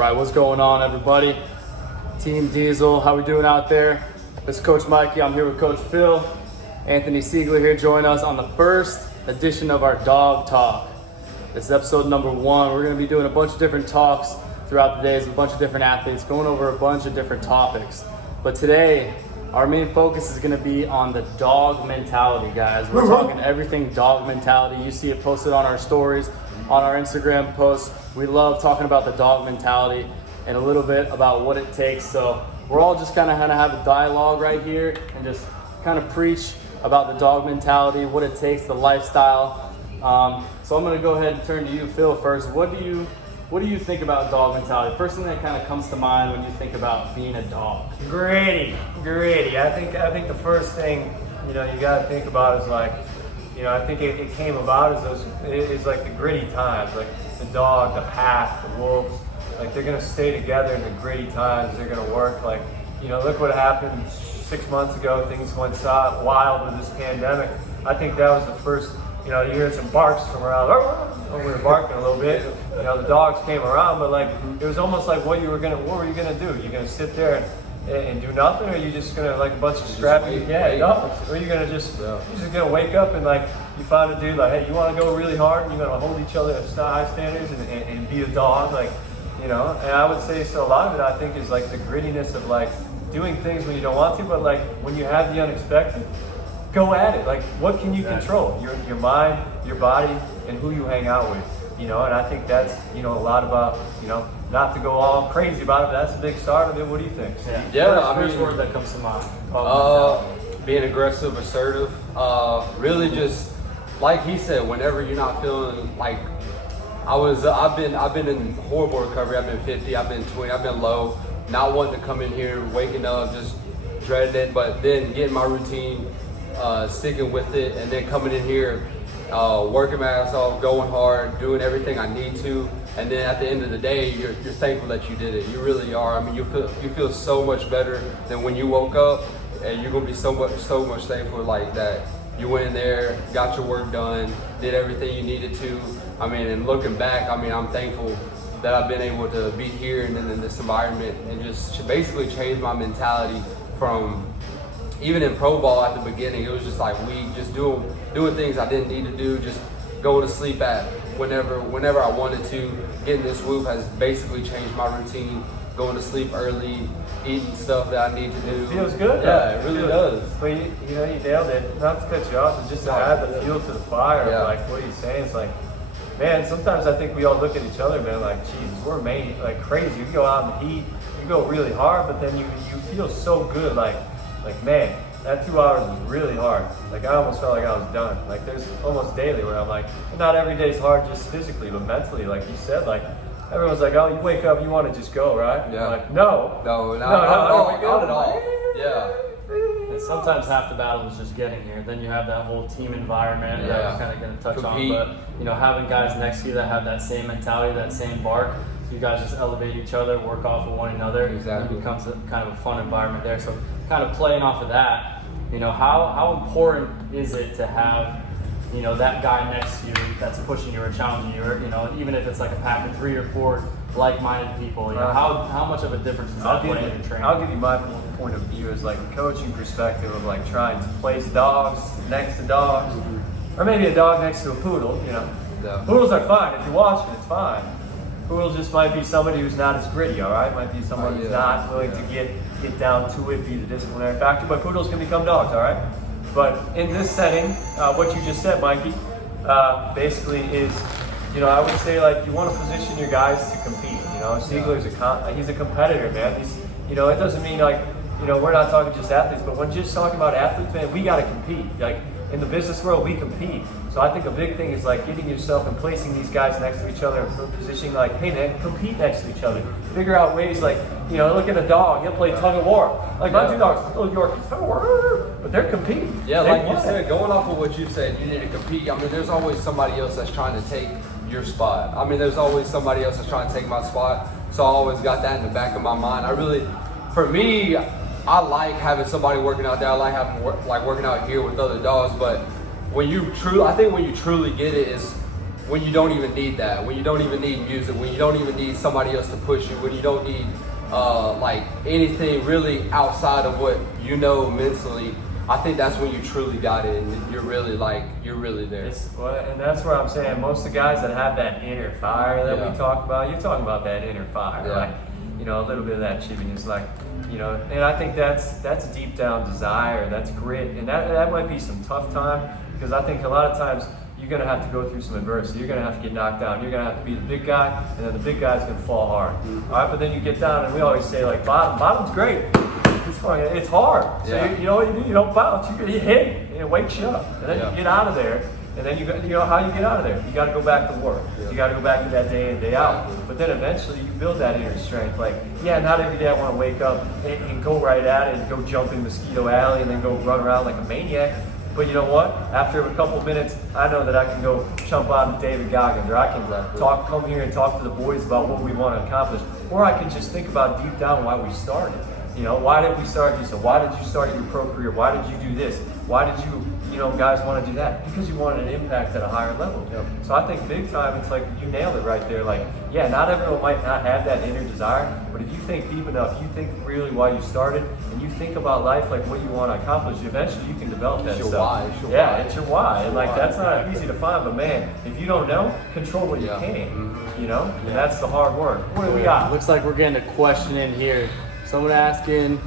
right, what's going on, everybody? Team Diesel, how we doing out there? This is Coach Mikey. I'm here with Coach Phil. Anthony Siegler here. Join us on the first edition of our Dog Talk. This is episode number 1. We're going to be doing a bunch of different talks throughout the days with a bunch of different athletes, going over a bunch of different topics. But today, our main focus is going to be on the dog mentality, guys. We're talking everything dog mentality. You see it posted on our stories, on our Instagram posts. We love talking about the dog mentality and a little bit about what it takes. So we're all just kind of have a dialogue right here and just kind of preach about the dog mentality, what it takes, the lifestyle. So I'm going to go ahead and turn to you, Phil, first. What do you think about dog mentality? First thing that kind of comes to mind when you think about being a dog. Gritty. I think the first thing you got to think about is like, I think it came about as it's like the gritty times, like the dog, the pack, the wolves, like they're gonna stay together in the gritty times. They're gonna work. Like, look what happened 6 months ago. Things went wild with this pandemic. I think that was the first. You hear some barks from around. Oh, we were barking a little bit. The dogs came around, but like it was almost like what were you gonna do? You're gonna sit there and do nothing, or are you just gonna like a bunch of scrappy dogs? Or are you gonna you're just gonna wake up and like you find a dude like, hey, you want to go really hard? And you're gonna hold each other at high standards and be a dog, like And I would say so. A lot of it, I think, is like the grittiness of like doing things when you don't want to, but like when you have the unexpected. Go at it. Like, what can you control? Your mind, your body, and who you hang out with. And I think that's, a lot about, not to go all crazy about it, but that's a big start of it. What do you think? First word that comes to mind. Being aggressive, assertive. Really just, like he said, whenever you're not feeling like, I've been in horrible recovery. I've been 50, I've been 20, I've been low, not wanting to come in here, waking up, just dreading it, but then getting my routine, sticking with it, and then coming in here, working my ass off, going hard, doing everything I need to, and then at the end of the day, you're thankful that you did it. You really are. I mean, you feel so much better than when you woke up, and you're gonna be so much thankful like that. You went in there, got your work done, did everything you needed to. I mean, and looking back, I'm thankful that I've been able to be here and in this environment and just basically change my mentality from. Even in pro ball at the beginning, it was just like just doing things I didn't need to do, just going to sleep at whenever I wanted to. Getting this whoop has basically changed my routine, going to sleep early, eating stuff that I need to do. It feels good. Yeah, it really does. But you nailed it. Not to cut you off, but just to add the fuel to the fire of like what he's saying. It's like, man, sometimes I think we all look at each other, man, like, Jesus, we're made like crazy. You go out in the heat, you go really hard, but then you feel so good, like man, that 2 hours was really hard. Like I almost felt like I was done. Like there's almost daily where I'm like, not every day's hard just physically, but mentally, like you said, like everyone's like, oh, you wake up, you want to just go, right? Yeah. I'm like, no, not at all. Yeah. And sometimes half the battle is just getting here. Then you have that whole team environment that we're kind of going to touch on. But having guys next to you that have that same mentality, that same bark. You guys just elevate each other, work off of one another. Exactly. It becomes kind of a fun environment there. So kind of playing off of that, how important is it to have, that guy next to you that's pushing you or challenging you, or, even if it's like a pack of 3 or 4 like-minded people, how much of a difference does that play in your training? I'll give you my point of view as like a coaching perspective of like trying to place dogs next to dogs, or maybe a dog next to a poodle, Yeah. Poodles are fine. If you're watching, it's fine. Poodle just might be somebody who's not as gritty, all right? Might be someone who's not willing to get down to it, be the disciplinary factor, but poodles can become dogs, all right? But in this setting, what you just said, Mikey, basically is, I would say like you want to position your guys to compete. Siegler's he's a competitor, man. It doesn't mean like, we're not talking just athletes, but when just talking about athletes, man, we got to compete. Like in the business world, we compete. So I think a big thing is like getting yourself and placing these guys next to each other and positioning like, hey man, compete next to each other. Figure out ways like, look at a dog, he'll play tug of war. Like my 2 dogs, little Yorkies, tug of war, but they're competing. Yeah, like you said, going off of what you said, you need to compete. I mean, there's always somebody else that's trying to take your spot. I mean, there's always somebody else that's trying to take my spot. So I always got that in the back of my mind. For me, I like having somebody working out there. I like having working out here with other dogs. But I think when you truly get it is when you don't even need that, when you don't even need music, when you don't even need somebody else to push you, when you don't need like anything really outside of what you know mentally. I think that's when you truly got it, and you're really there. And that's where I'm saying most of the guys that have that inner fire that we talk about, you're talking about that inner fire, like, you know, a little bit of that chippiness, like, you know, and I think that's a deep down desire, that's grit, and that might be some tough time, because I think a lot of times you're going to have to go through some adversity, you're going to have to get knocked down, you're going to have to be the big guy, and then the big guy's going to fall hard. All right, but then you get down, and we always say, like, bottom's great. It's hard. So you know what you do? You don't bounce. You hit it, and it wakes you up. And then you get out of there. And then you know how you get out of there. You got to go back to work. You got to go back to that day in, day out. But then eventually you build that inner strength. Like, not every day I want to wake up and go right at it and go jump in Mosquito Alley and then go run around like a maniac. But you know what? After a couple minutes, I know that I can go jump out to David Goggins, or I can come here and talk to the boys about what we want to accomplish, or I can just think about deep down why we started. You know, why did we start this? So why did you start your pro career? Why did you do this? Why did you guys want to do that? Because you wanted an impact at a higher level. So I think big time, it's like you nailed it right there. Like, not everyone might not have that inner desire, but if you think deep enough, you think really why you started, and you think about life, like what you want to accomplish, eventually you can develop that stuff. It's your why. And like, that's not easy to find, but man, if you don't know, control what you can. You know, and that's the hard work. What do we got? Looks like we're getting a question in here. Someone asking,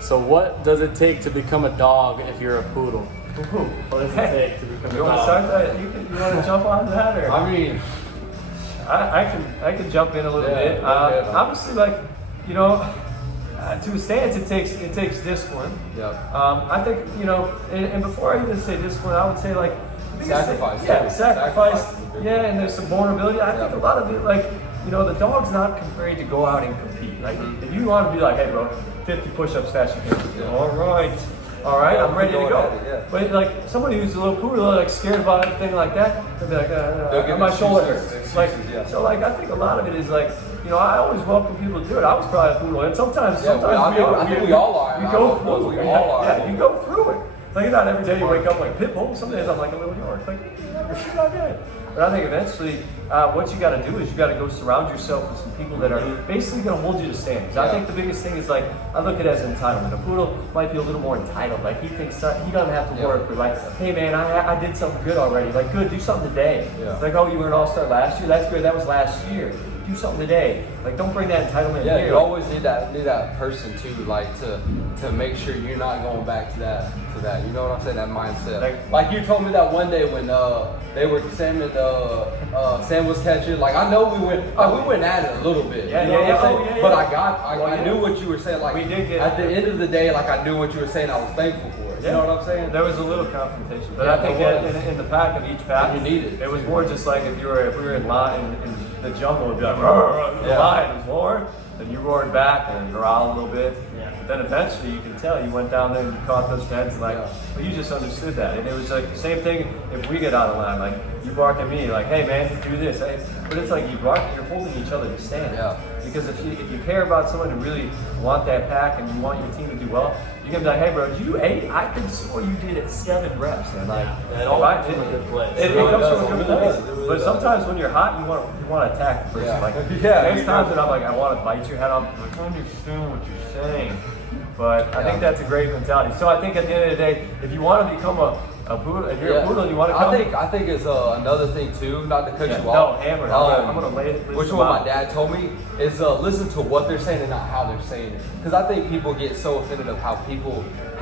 so what does it take to become a dog if you're a poodle? What does it take to become a dog? You want to start that? You want to jump on that? Or? I mean, I can jump in a little bit. Obviously, like, you know, to a stance, it takes discipline. I think, you know, and before I even say discipline, I would say, like, sacrifice. Sacrifice. And there's some vulnerability. I think a lot of it, like, you know, the dog's not afraid to go out and compete. Like, if you want to be like, hey, bro, 50 push-ups fast, you can. All right, I'm ready to go. But like somebody who's a little poodle, like scared about anything like that, they'll be like, my shoulder hurts. Like, so like, I think a lot of it is like, you know, I always welcome people to do it. I was probably a poodle, and sometimes I think we all are. You go through it. You go through it. Like, not every day you wake up like Pitbull. Some days I'm like a little York. Like, you're not good. But I think eventually, what you got to do is you got to go surround yourself with some people that are basically going to hold you to standards. I think the biggest thing is, like, I look at it as entitlement. A poodle might be a little more entitled. Like, he thinks he doesn't have to work. But like, hey man, I did something good already. Like, good, do something today. Like, oh, you were an all-star last year. That's good. That was last year. Do something today. Like, don't bring that entitlement here. You always need that person too, like to make sure you're not going back to that. You know what I'm saying? That mindset. Like you told me that one day when Sam was catching. Like, I know we went at it a little bit. But I knew what you were saying. Like, we did get at the end of the day, like, I knew what you were saying. I was thankful for it. You know what I'm saying? There was a little confrontation, but I think in the pack of each pack, you need it. It was more just like if we were in line in the jungle, it'd be like, the lion was roaring, then you roared back and growled a little bit. But then eventually you can tell you went down there and you caught those feds and like, well, you just understood that. And it was like the same thing if we get out of line, like you bark at me, like, hey man, do this. But it's like you're holding each other to stand. Because if you care about someone who really want that pack and you want your team to do well, you're gonna be like, hey bro, did you do 8? I could swore you did it 7 reps. And like, it comes from a good place. It comes from a good place. But sometimes when you're hot, you want to attack the person. Like, there's times that I'm like, I want to bite your head off. I'm like, I understand what you're saying. But I think that's a great mentality. So I think at the end of the day, if you want to become a poodle, if you're a poodle and you want to come, I think it's another thing too, not to cut you off. No, hammer. I'm gonna lay it. Which what my dad told me is listen to what they're saying and not how they're saying it. Because I think people get so offended of how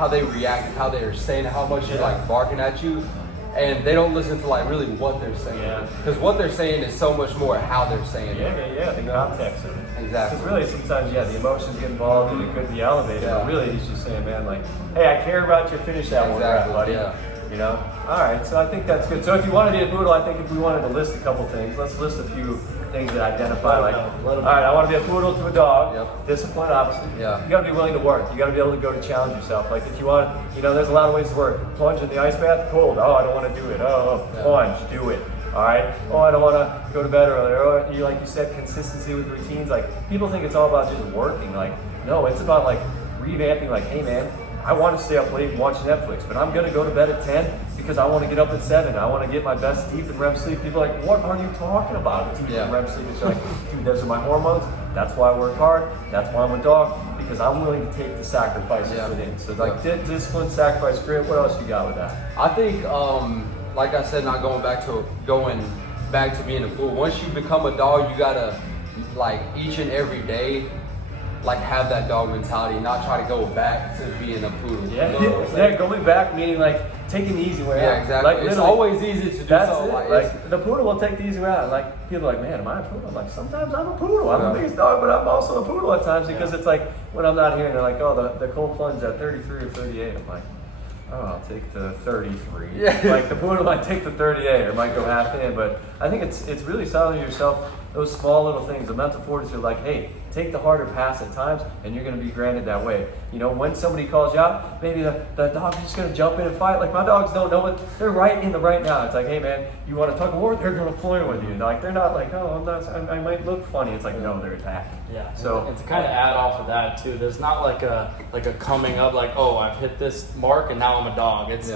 they react and how they're saying it, how much they're like barking at you, and they don't listen to like really what they're saying. Because what they're saying is so much more how they're saying it. The context of it. Exactly. Because really sometimes, the emotions get involved and it could be elevated. But really, he's just saying, man, like, hey, I care about you. Finish that one, buddy. You know? All right, so I think that's good. So if you want to be a poodle, I think if we wanted to list a couple things, let's list a few things that identify. Like, all right, I want to be a poodle to a dog. Discipline, obviously. You got to be willing to work. You got to be able to go to challenge yourself. Like if you want, there's a lot of ways to work. Plunge in the ice bath, cold. Oh, I don't want to do it. Plunge, do it. All right. Oh, I don't want to go to bed earlier. Oh, like you said, consistency with routines. Like people think it's all about just working. Like no, it's about like revamping. Like, hey man, I want to stay up late and watch Netflix, but I'm going to go to bed at 10 because I want to get up at 7. I want to get my best deep and REM sleep. People are like, what are you talking about? Deep and REM sleep. It's like, dude, those are my hormones. That's why I work hard. That's why I'm a dog, because I'm willing to take the sacrifices within. So like discipline, sacrifice, grit. What else you got with that? I think, like I said, not going back to being a pool. Once you become a dog, you gotta like each and every day, like have that dog mentality, not try to go back to being a poodle. Yeah, going back meaning like taking the easy way out. Yeah, exactly. Like, it's always easy to do so. Like the poodle will take the easy way out. Like people are like, man, am I a poodle? I'm like, sometimes I'm a poodle. I'm the biggest dog, but I'm also a poodle at times because it's like when I'm not here and they're like, oh, the cold plunge at 33 or 38. I'm like, oh, I'll take the 33. Like the poodle might take the 38 or might go half in, but I think it's really selling yourself those small little things, the mental fortitude, like, hey, take the harder pass at times and you're going to be granted that way. You know, when somebody calls you out, maybe the dog's just going to jump in and fight. Like my dogs don't know what, they're right in the right now. It's like, hey man, you want to tug of war? They're going to play with you. Like they're not like, oh, I might look funny. It's like, no, they're attacking. Yeah. So and to kind of add off of that too, there's not like a coming up like, oh, I've hit this mark and now I'm a dog. It's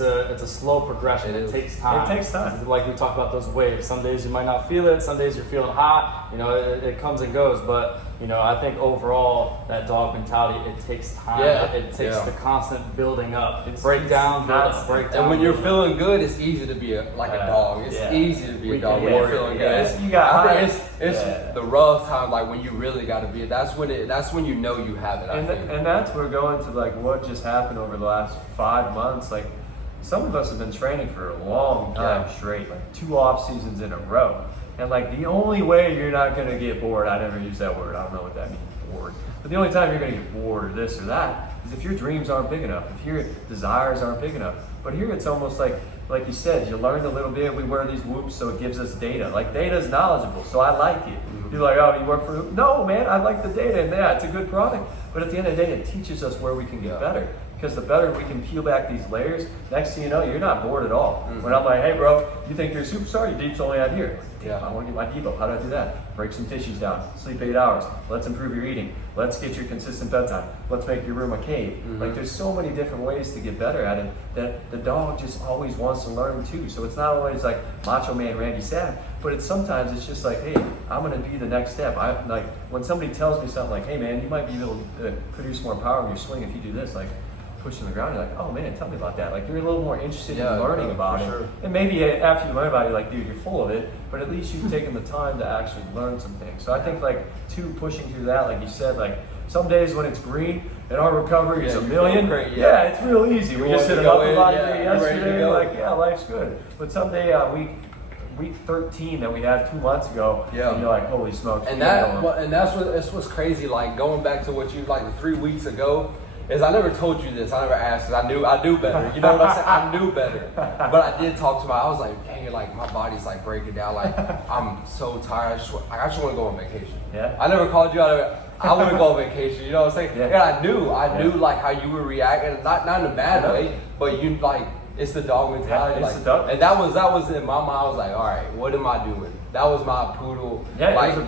a slow progression. It takes time. It takes time. Like we talked about those waves. Some days you might not feel it. Some days you're feeling hot. You know, it comes and goes. But you know, I think overall that dog mentality, it takes time. It takes the constant building up. Breakdown. And when you're feeling good, it's easy to be like a dog. It's easy to be a dog when you're feeling good. You got it's the rough time, like when you really got to be. That's when you know you have it. And that's where going to like what just happened over the last 5 months. Like some of us have been training for a long time straight, like 2 off seasons in a row. And like the only way you're not gonna get bored, I never use that word, I don't know what that means, bored. But the only time you're gonna get bored or this or that is if your dreams aren't big enough, if your desires aren't big enough. But here it's almost like you said, you learned a little bit, we wear these whoops so it gives us data. Like data is knowledgeable, so I like it. You're like, oh, you work for who? No, man, I like the data and it's a good product. But at the end of the day, it teaches us where we can get better. Because the better we can peel back these layers, next thing you know, you're not bored at all. When I'm like, hey bro, you think you're a superstar? Your deep's only out here. I want to get my deep up. How do I do that? Break some tissues down. Sleep 8 hours. Let's improve your eating. Let's get your consistent bedtime. Let's make your room a cave. Like there's so many different ways to get better at it that the dog just always wants to learn too. So it's not always like Macho Man Randy Savage, but sometimes it's just like, hey, I'm going to be the next step. I like when somebody tells me something like, hey man, you might be able to produce more power in your swing if you do this. Like pushing the ground, you're like, oh man, tell me about that. Like you're a little more interested in learning about it. Sure. And maybe after you learn about it, you're like, dude, you're full of it, but at least you've taken the time to actually learn some things. So I think like pushing through that, like you said, like some days when it's green and our recovery is a million, it's real easy. We just hit an upper body day yesterday, like life's good. But someday week 13 that we had 2 months ago, and you're like, holy smokes. And that's what's crazy, like going back to what you like the 3 weeks ago, is I never told you this, I never asked, because I knew better. You know what I'm saying? I knew better. But I did talk to I was like, dang, like my body's like breaking down. Like I'm so tired. I just want to go on vacation. I never called you out of it. I want to go on vacation. You know what I'm saying? And I knew like how you were reacting, not in a bad way, but you like it's the dog mentality. Like, and that was in my mind. I was like, all right, what am I doing? That was my poodle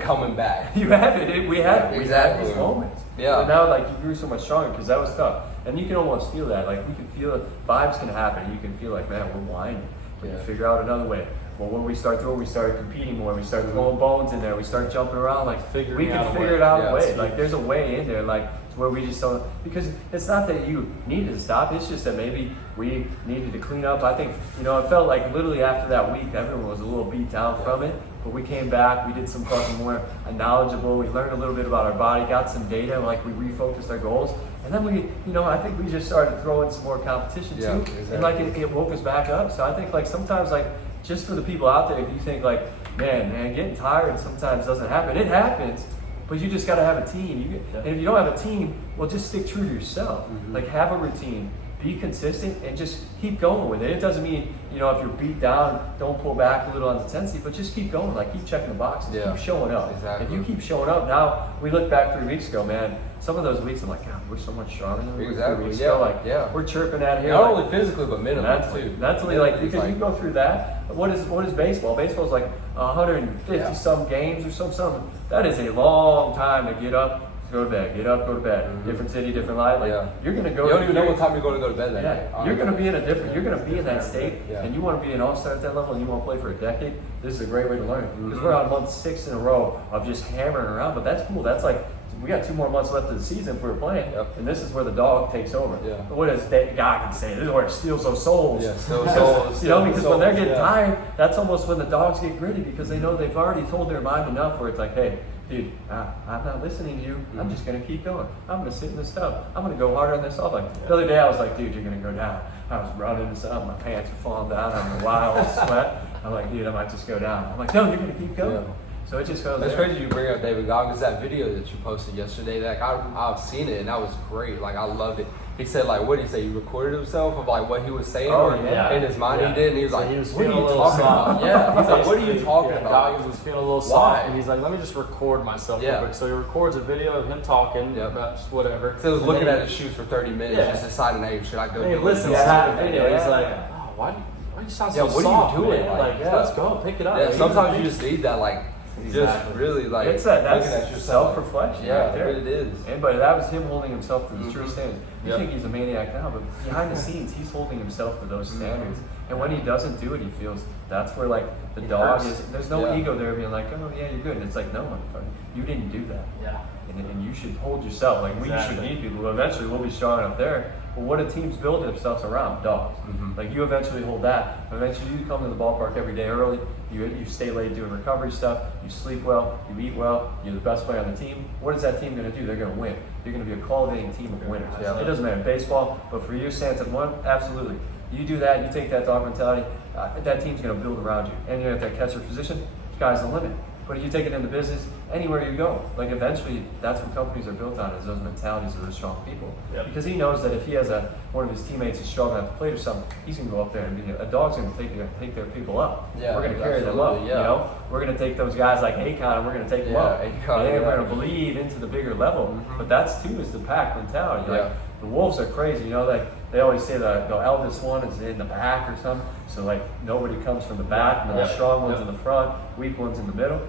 coming back. You have it. We have these moments. But now, like, you grew so much stronger because that was tough. And you can almost feel that. Like, we can feel it. Vibes can happen. You can feel like, man, we're whining. We can figure out another way. Well, when we start doing, we started competing more. We started throwing bones in there. We start jumping around. Like, we can figure it out a way. Like, there's a way in there. Like, where we just don't, because it's not that you needed to stop, it's just that maybe we needed to clean up. I think, it felt like literally after that week, everyone was a little beat down from it, but we came back, we did some fucking more knowledgeable, we learned a little bit about our body, got some data, like we refocused our goals, and then we, I think we just started throwing some more competition too, and like it woke us back up. So I think like sometimes like, just for the people out there, if you think like, man, getting tired sometimes doesn't happen, it happens. But you just got to have a team. And if you don't have a team, well, just stick true to yourself. Like have a routine, be consistent, and just keep going with it. It doesn't mean, if you're beat down, don't pull back a little on the intensity, but just keep going. Like keep checking the boxes, keep showing up. If you keep showing up, now we look back 3 weeks ago, man. Some of those weeks, I'm like, God, we're so much stronger than we were 3 weeks ago. Like, we're chirping out here. Not only physically, but mentally too. Mentally, like because you go through that. What is baseball? Baseball's like 150 some games or something. That is a long time to get up go to bed, get up, go to bed. Different city, different life. Like you're gonna go. You don't even know what time you're going to go to bed that night. You're gonna be in a different. You're gonna be in that state, and you want to be an all-star at that level, and you want to play for a decade. This is a great way to learn because we're on month 6 in a row of just hammering around. But that's cool. That's like we got 2 more months left of the season if we're playing, and this is where the dog takes over. But what does God say? This is where it steals those souls. Souls. You know, because when they're getting tired, that's almost when the dogs get gritty because they know they've already told their mind enough where it's like, hey, dude, I'm not listening to you. I'm just going to keep going. I'm going to sit in this tub. I'm going to go harder on this off. Like the other day, I was like, dude, you're going to go down. I was running and stuff. My pants were falling down. I'm in a wild sweat. I'm like, dude, I might just go down. I'm like, no, you're going to keep going. So it just goes. That's crazy you bring up David Goggins. That video that you posted yesterday, like I've seen it and that was great. Like I loved it. He said like, what did he say? He recorded himself of like what he was saying in his mind. He did, and he was like, he was what are feeling you a little talking soft. about? He's like, what are you talking about? Goggins was feeling a little soft, and he's like, let me just record myself real quick. So he records a video of him talking about just whatever. So he was looking at his shoes for 30 minutes, just deciding, hey, should I go? He listens to the video. He's like, oh, why do you sound so soft? What are you doing? Like, let's go, pick it up. Yeah, sometimes you just need that, like. Just really like it's that's self-reflection. Yeah, it is. But that was him holding himself to the true standards. You think he's a maniac now, but behind the scenes, he's holding himself to those standards. And when he doesn't do it, he feels that's where like the dog is. There's no ego there being like, oh yeah, you're good. And it's like, no, motherfucker, you didn't do that. Yeah. And you should hold yourself. Like we should need people. Eventually, we'll be strong enough there. But what do teams build themselves around? Dogs. Like you eventually hold that. Eventually, you come to the ballpark every day early. You stay late doing recovery stuff. You sleep well. You eat well. You're the best player on the team. What is that team going to do? They're going to win. You're going to be a cultivating team of winners. It doesn't matter baseball, but for you, Stanton, absolutely. You do that. You take that dog mentality. That team's going to build around you. And you're at that catcher position. Sky's the limit. But if you take it into business, anywhere you go, like eventually, that's what companies are built on, is those mentalities of those strong people. Because he knows that if he has one of his teammates is strong enough to play or something, he's gonna go up there and a dog's gonna take their people up. We're gonna carry them up. You know, we're gonna take those guys like Akon and we're gonna take them up. And we're gonna believe into the bigger level. But that's too is the pack mentality. Like the wolves are crazy. You know, like they always say the eldest one is in the back or something. So like nobody comes from the back, and the strong ones in the front, weak ones in the middle.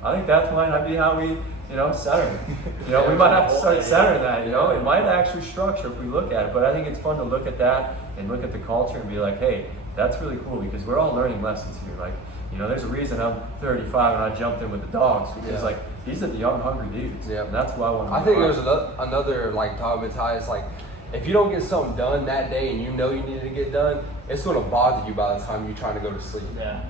I think that might be how we, center. We might have to start centering that. It might actually structure if we look at it. But I think it's fun to look at that and look at the culture and be like, hey, that's really cool because we're all learning lessons here. Like, there's a reason I'm 35 and I jumped in with the dogs because like these are the young, hungry dudes. And that's why I want to. I think there's another like dog mentality. It's like if you don't get something done that day and you know you need to get done, it's going to bother you by the time you're trying to go to sleep.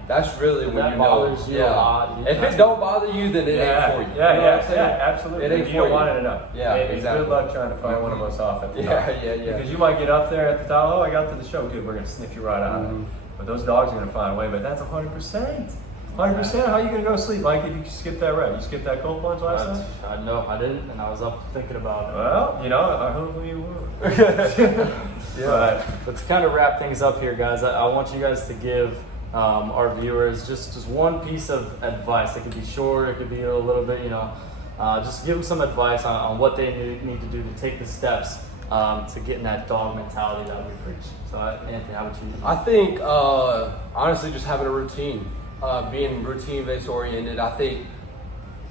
That's really when that you bothers know. you a lot. If it don't bother you, then it ain't for you. Absolutely. It ain't you don't want it enough. Exactly. Good luck trying to find one of us off at the top. Because you might get up there at the top. Oh, I got to the show. Good, we're going to sniff you right out of it. But those dogs are going to find a way. But that's 100%. 100%. How are you going to go to sleep, Mike, if you skip that rep? You skipped that cold plunge last night? No, I didn't, and I was up thinking about it. Well, I hope you will. But to kind of wrap things up here, guys, I want you guys to give our viewers just one piece of advice. It could be short, it could be a little bit, just give them some advice on what they need to do to take the steps to getting that dog mentality that we preach. So, Anthony, how would you? I think, honestly, just having a routine. Being routine-based oriented, I think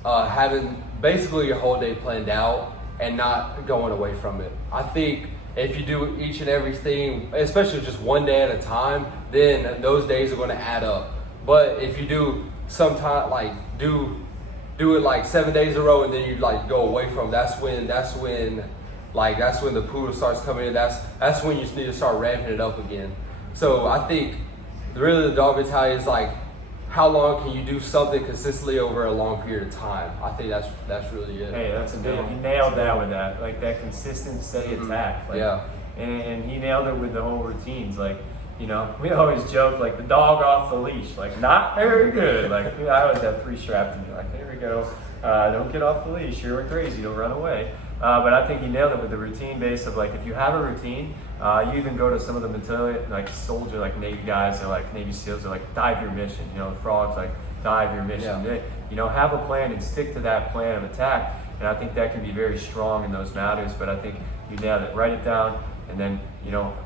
having basically your whole day planned out and not going away from it. I think if you do each and everything, especially just one day at a time, then those days are going to add up. But if you do sometime like do it like 7 days in a row and then you like go away from, that's when the poodle starts coming in. That's when you need to start ramping it up again. So I think really the dog mentality is like, how long can you do something consistently over a long period of time? I think that's really it. Hey, that's a big. He nailed that with that, like that consistent, steady attack. Like, and he nailed it with the whole routines. Like, we always joke like the dog off the leash, like not very good. Like I always have 3 strapped to me. Like here we go. Don't get off the leash. You're crazy. Don't run away. But I think he nailed it with the routine base of like if you have a routine, you even go to some of the mentality like soldier, like Navy guys or like Navy SEALs are like dive your mission. The frogs like dive your mission. Have a plan and stick to that plan of attack. And I think that can be very strong in those matters. But I think you nailed it. Write it down. And then,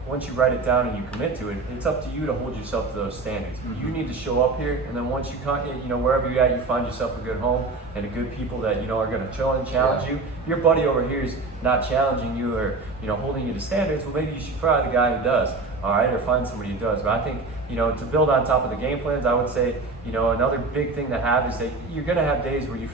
once you write it down and you commit to it, it's up to you to hold yourself to those standards. You need to show up here, and then once you wherever you're at, you find yourself a good home and a good people that, are going to chill and challenge you. If your buddy over here is not challenging you or, holding you to standards, well, maybe you should try the guy who does, all right, or find somebody who does. But I think, to build on top of the game plans, I would say, another big thing to have is that you're going to have days where you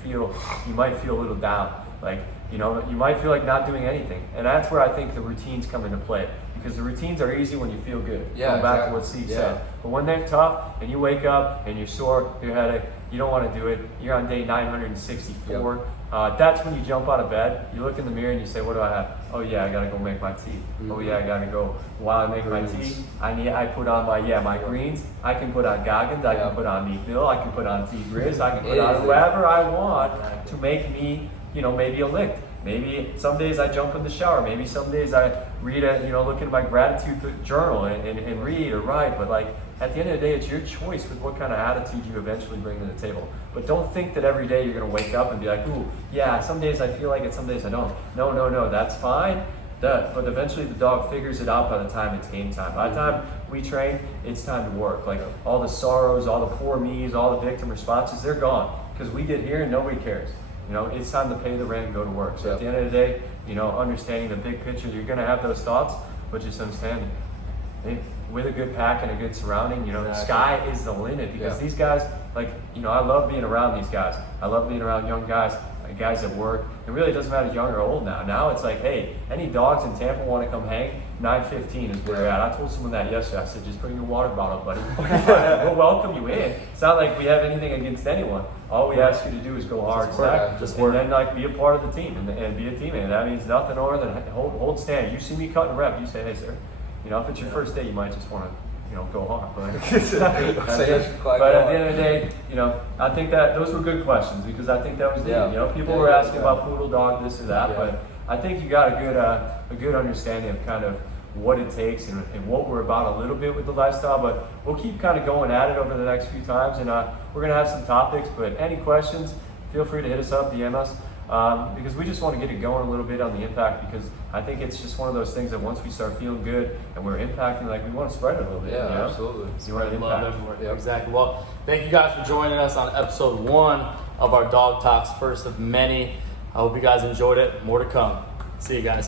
might feel a little down. Like, you might feel like not doing anything. And that's where I think the routines come into play. Because the routines are easy when you feel good. Yeah, Going back exactly. to what Steve said. But when they're tough and you wake up and you're sore, your headache, you don't want to do it. You're on day 964. That's when you jump out of bed, you look in the mirror and you say, what do I have? Oh yeah, I gotta go make my tea. Oh yeah, I gotta go, while I make my tea, I put on my greens. I can put on Goggins, I can put on Meat Bill, I can put on Tea Grizz, I can put on whoever I want to make me, maybe a lick. Maybe some days I jump in the shower. Maybe some days I read look in my gratitude journal and read or write. But like at the end of the day, it's your choice with what kind of attitude you eventually bring to the table. But don't think that every day you're gonna wake up and be like, ooh, yeah, some days I feel like it, some days I don't. No, that's fine. But eventually the dog figures it out by the time it's game time. By the time we train, it's time to work. Like all the sorrows, all the poor me's, all the victim responses, they're gone. Because we get here and nobody cares. It's time to pay the rent and go to work. So at the end of the day, understanding the big picture, you're going to have those thoughts, but just understand, with a good pack and a good surrounding, the sky is the limit. Because these guys, I love being around these guys. I love being around young guys at work. It really doesn't matter young or old now. Now it's like, hey, any dogs in Tampa want to come hang? 9:15 is where we're at. I told someone that yesterday. I said, just bring your water bottle, buddy. We'll welcome you in. It's not like we have anything against anyone. All we ask you to do is go hard, and then be a part of the team and be a teammate. That means nothing more than hold stand. You see me cutting rep, you say, hey, sir. If it's your first day, you might just want to go hard. But at the end of the day, I think that those were good questions because I think that was needed. People were asking about poodle dog, this or that, but I think you got a good understanding of kind of what it takes and what we're about a little bit with the lifestyle. But we'll keep kind of going at it over the next few times, and we're gonna have some topics. But any questions, feel free to hit us up, DM us. Because we just want to get it going a little bit on the impact, because I think it's just one of those things that once we start feeling good and we're impacting, we want to spread it a little bit. Absolutely. You want to impact everywhere. Yeah. Exactly. Well, thank you guys for joining us on episode 1 of our Dog Talks, first of many. I hope you guys enjoyed it. More to come. See you guys.